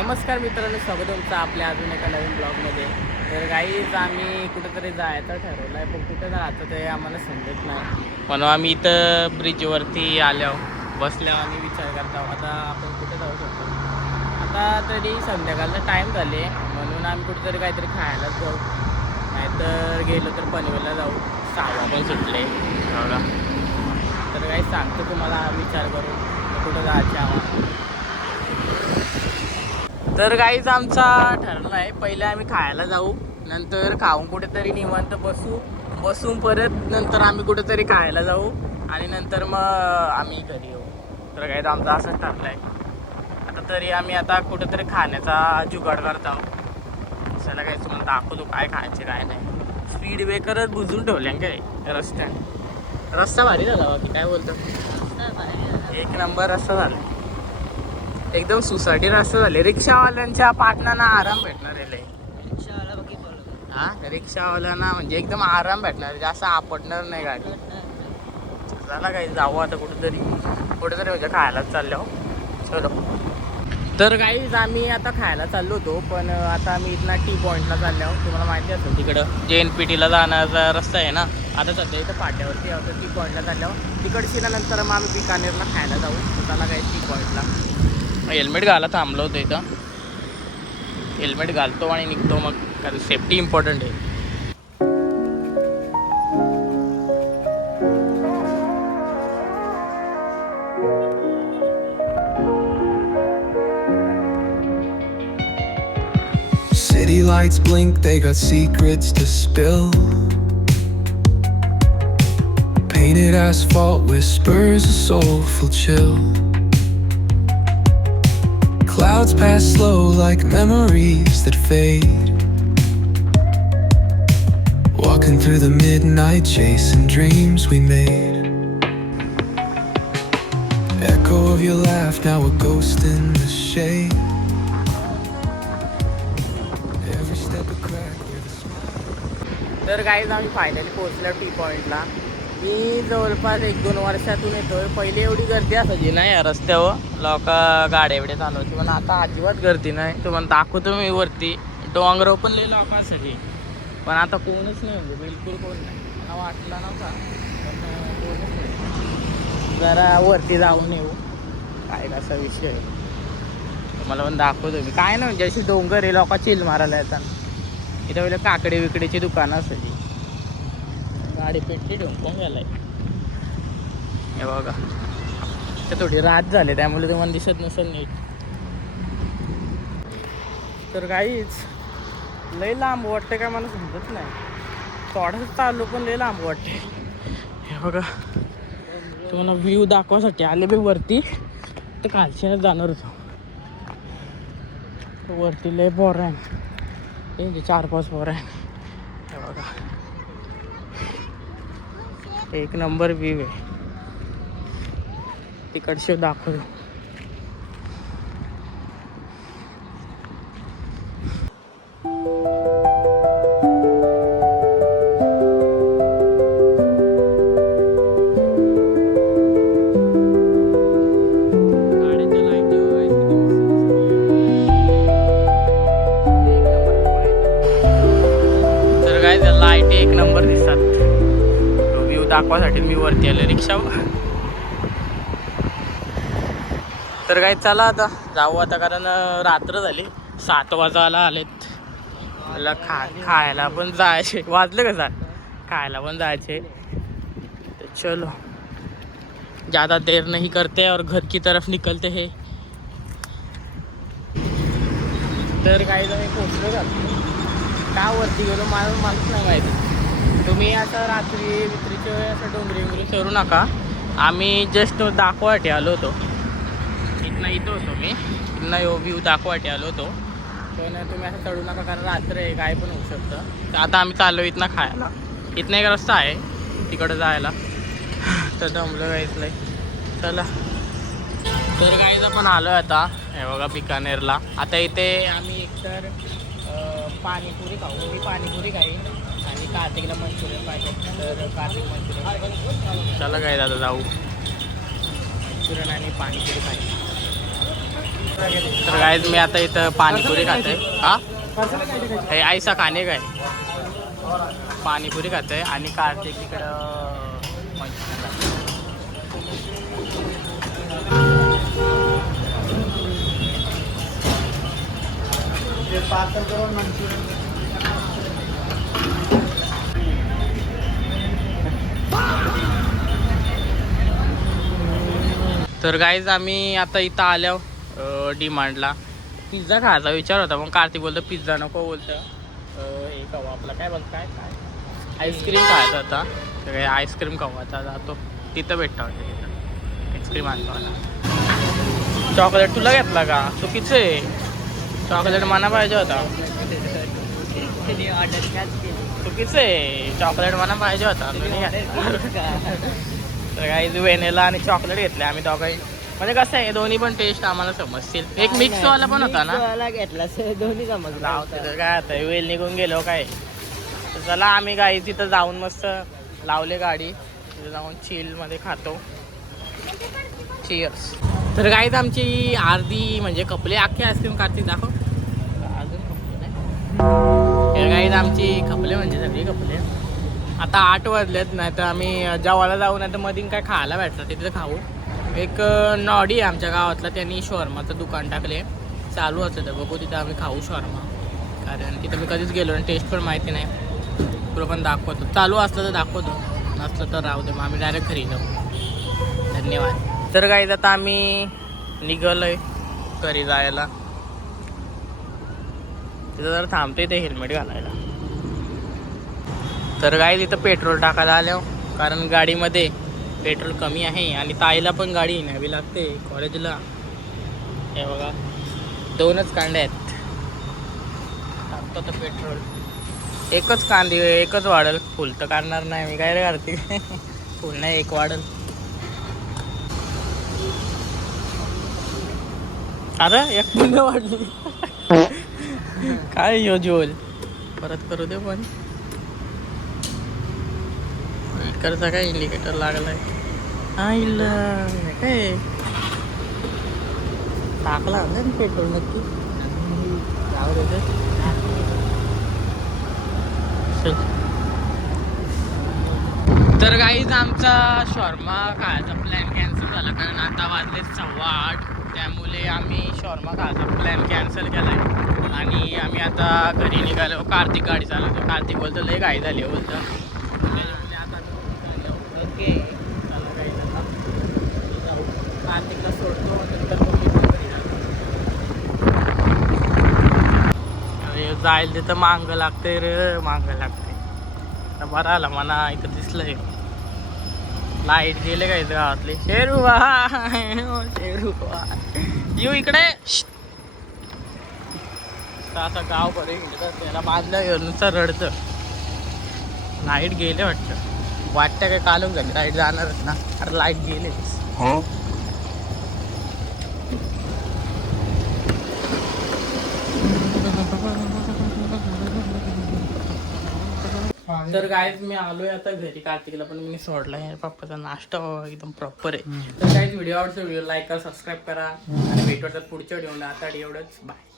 नमस्कार मित्रांनो, स्वागत आहे तुमचं आपल्या अजून एका नवीन ब्लॉगमध्ये. तर गाईज आम्ही कुठेतरी जायचं ठरवलं आहे, पण कुठं जायचं ते आम्हाला समजत नाही. म्हणून आम्ही इथं ब्रिजवरती आलो बसल्यावर आणि विचार करत आहोत आता आपण कुठे जाऊ शकतो. आता तरी संध्याकाळचा टाईम झाले, म्हणून आम्ही कुठेतरी काहीतरी खायलाच जाऊ, नाहीतर गेलो तर पनवेलला जाऊ. 6 पण सुटले बघा. तर काही सांगतो तुम्हाला विचार करून कुठं जायचे आम्हाला. तर गाईच आमचा ठरला आहे, पहिले आम्ही खायला जाऊ, नंतर खाऊन कुठेतरी निवांत बसून परत नंतर आम्ही कुठेतरी खायला जाऊ आणि नंतर मग आम्ही घरी येऊ. तर गाईच आमचं असंच ठरलं आहे. आता तरी आम्ही आता कुठेतरी खाण्याचा जुगाड करत आहोत. चला काय तुम्हाला दाखवतो काय खायचे काय नाही. स्पीड ब्रेकरच बुजून ठेवले काय रस्ता भारी झाला बाकी काय बोलतो. एक नंबर रस्ता झाला, एकदम सुसाटी रस्ता झाले. रिक्षावाल्यांच्या पाटणांना आराम भेटणार आहे. रिक्षावाल्यांना म्हणजे एकदम आराम भेटणार, जास्त आपटणार नाही गाडी. चला काही जाऊ आता कुठेतरी म्हणजे खायलाच चाललो. चलो. तर काहीच आम्ही आता खायला चाललो होतो, पण आता आम्ही इथला टी पॉईंटला चाललो आहोत. तुम्हाला माहिती असेल तिकडं JNPTला जाण्याचा रस्ता आहे ना. आता सध्या इथं पाट्यावरती आहोत, टी पॉईंटला चाललो आहोत. तिकडची नंतर मग आम्ही बिकानेरला खायला जाऊ. त्याला काही टी पॉईंटला हेल्मेट घाला थांबलो होतो इथं. हेल्मेट घालतो आणि निघतो मग, कारण सेफ्टी इम्पॉर्टंट आहे. City lights blink, they got secrets to spill. Painted asphalt whispers a soulful chill. Clouds pass slow like memories that fade. Walking through the midnight, chasing dreams we made. Echo of your laugh, now a ghost in the shade. तर guys आम्ही finally पोहोचलो T पॉईंटला. मी जवळपास 1-2 वर्षातून येतोय. पहिले एवढी गर्दी असायची नाही या रस्त्यावर, लोक गाड्या एवढे चालवायची, पण आता अजिबात गर्दी नाही. तुम्हाला दाखवतो मी वरती डोंगरावर पण लई लोक असायची, पण आता कोणच नाही, म्हणजे बिलकुल कोण नाही. मला वाटला नव्हता, पण कोणच नाही. जरा वरती जाऊन येऊ काय कसा विषय आहे तुम्हाला पण दाखवतो मी. काय नाही म्हणजे अशी डोंगर आहे, लोक चिल मारायला येतात. इथं वेळेला काकडे विकडेची दुकानं असायची. गाडी पेटली ढोंकून गेलाय हे बघा. तर थोडी रात झाली त्यामुळे तुम्हाला दिसत नसेल नीट. तर काहीच लय लांब वाटते काय मला समजत नाही. थोडंसं चालू पण लय लांब वाटते. हे बघा तुम्हाला व्ह्यू दाखवासाठी आले बी वरती. तर कालच्या जाणार होतो वरती. लय पोरं आहे, 4-5 पोरं आहे. हे बघा एक नंबर व्ह्यू आहे. तिकडचे दाखवतो. लाईट एक नंबर दिसतात. व्ह्यू दाखवासाठी मी वरती आलो रिक्षावर. तर काय चला आता जाऊ आता, कारण रात्र झाली. 7 वाजायला आलेत. मला खायला पण जायचे. वाजले का 7? खायला पण जायचे. तर चलो ज़्यादा देर नहीं करते और घर की तरफ निकलते हैं. तर काही मी पोचलो जातो. का वरती गेलो माणूस नाही माहिती. तुम्ही आता रात्रीच्या वेळी असं डोंगरी चढू नका. आम्ही जस्ट दाखवाटे आलो होतो. इथं होतो मी. इथनं व्ह्यू दाखवाटे आलो होतो. पण तुम्ही असं चढू नका, कारण रात्र आहे, काय पण होऊ शकतं. तर आता आम्ही चाललो इथनं खायला. इथनं एक रस्ता आहे तिकडं जायला. तर दमलं जायचं आहे. चला तर काहीच आपण आलो आता. हे बघा बिकानेरला. आता इथे आम्ही एकतर पाणीपुरी खाऊ. मी पाणीपुरी खाईन आणि कार्तिकला मंचुरियन पाहिजे, तर कार्तिक मंचुरियन. चला काय दादा जाऊ. मंचुरियन आणि पाणीपुरी खाईन. तर गाईज मी आता इथं पाणीपुरी खाते. हा हे आईसा खाणे काय पाणीपुरी खाते आणि कार्तिक इकडं तर गाईज आम्ही आता इथं आलो डिमांडला. पिझ्झा खायचा विचार होता, मग कार्तिक बोलतो पिझ्झा नको, बोलतं हे खाऊ आपला काय बोलतो काय आईस्क्रीम खायचा होता. तर काय आईस्क्रीम खाऊ आता जातो तिथं भेटतो वाटतं, तिथं आईस्क्रीम आणतो मला. चॉकलेट तुला घेतला का? चुकीचं आहे, चॉकलेट मना पाहिजे होता. चुकीचं आहे, चॉकलेट मना पाहिजे होता. तर काही व्हॅनिला आणि चॉकलेट घेतले आम्ही दोघांनी. म्हणजे कसं आहे दोन्ही पण टेस्ट आम्हाला समजतील. एक मिक्स वाला पण होता ना, घेतला दोन्ही समजला. तर काय आता वेल निघून गेलो काय. तर चला आम्ही गाई तिथं जाऊन मस्त लावले गाडी, तिथं जाऊन चिल मध्ये खातो. चिअर्स. तर गाईत आमची अर्धी म्हणजे कपले अख्खे आईस्क्रीम कार्तिक दाखव अजून कपले नाही. गाईत आमची कपले म्हणजे सगळी कपले. आता 8 वाजलेत, नाही तर आम्ही जेवायला जाऊ, नाही तर मधीन काय खायला भेटलं तिथे खाऊ. एक नॉडी आहे आमच्या गावातला, त्यांनी शॉर्माचं दुकान टाकले, चालू असतं तर बघू तिथं आम्ही खाऊ शॉर्मा. कारण तिथं मी कधीच गेलो आणि टेस्ट पण माहिती नाही. तुला पण दाखवतो, चालू असलं तर दाखवतो, नसलं तर राहू दे, मग आम्ही डायरेक्ट घरी जाऊ. धन्यवाद. तर गाईज आता आम्ही निघालोय घरी जायला. तिथं जर थांबतोय ते हेल्मेट घालायला. तर गाईज इथं पेट्रोल टाकायला आलो, कारण गाडीमध्ये पेट्रोल कमी आहे आणि ताईला पण गाडी न्यावी लागते कॉलेजला. हे बघा 2च कांडे आहेत. टाकतो तर पेट्रोल एकच कांदे, एकच वाढल, फुल तर काढणार नाही मी, काय रे करते फुल नाही, एक वाढल. अरे एक पुन्हा वाढली काय योजोल परत करू दे. पण करता काय इंडिकेटर लागलाय काय टाकला ना पेट्रोल नक्की. तर गाईज आमचा शॉर्मा खायचा प्लॅन कॅन्सल झाला, कारण आता वाजले 8:15. त्यामुळे आम्ही शॉर्मा खायचा प्लॅन कॅन्सल केलाय आणि आम्ही आता घरी निघालो. कार्तिक गाडी चालवतो. कार्तिक बोलतो लय गाडी झाली बोलतं. कार्तिकला सोडतो नंतर अरे जायला तिथं मांग लागते रे, मांग लागते. तर बरं आला म्हणा इथं दिसलंय. लाईट गेले का इथं गावातली. शेरूबा शेरूबा येऊ इकडे. असं गाव कडे त्याला बांधलं घेऊन रडतं. लाईट गेले वाटतं काय कालून झाली, लाईट जाणारच ना. अरे लाईट गेले. तर गाईज मी आलोय आता घरी. कार्तिकला पण मी सोडलाय. पप्पाचा नाश्ता एकदम प्रॉपर आहे. तर गाईज व्हिडिओ आवडतो व्हिडिओ लाईक करा, सबस्क्राईब करा आणि भेटू पुढच्या व्हिडिओला. आता एवढंच, बाय.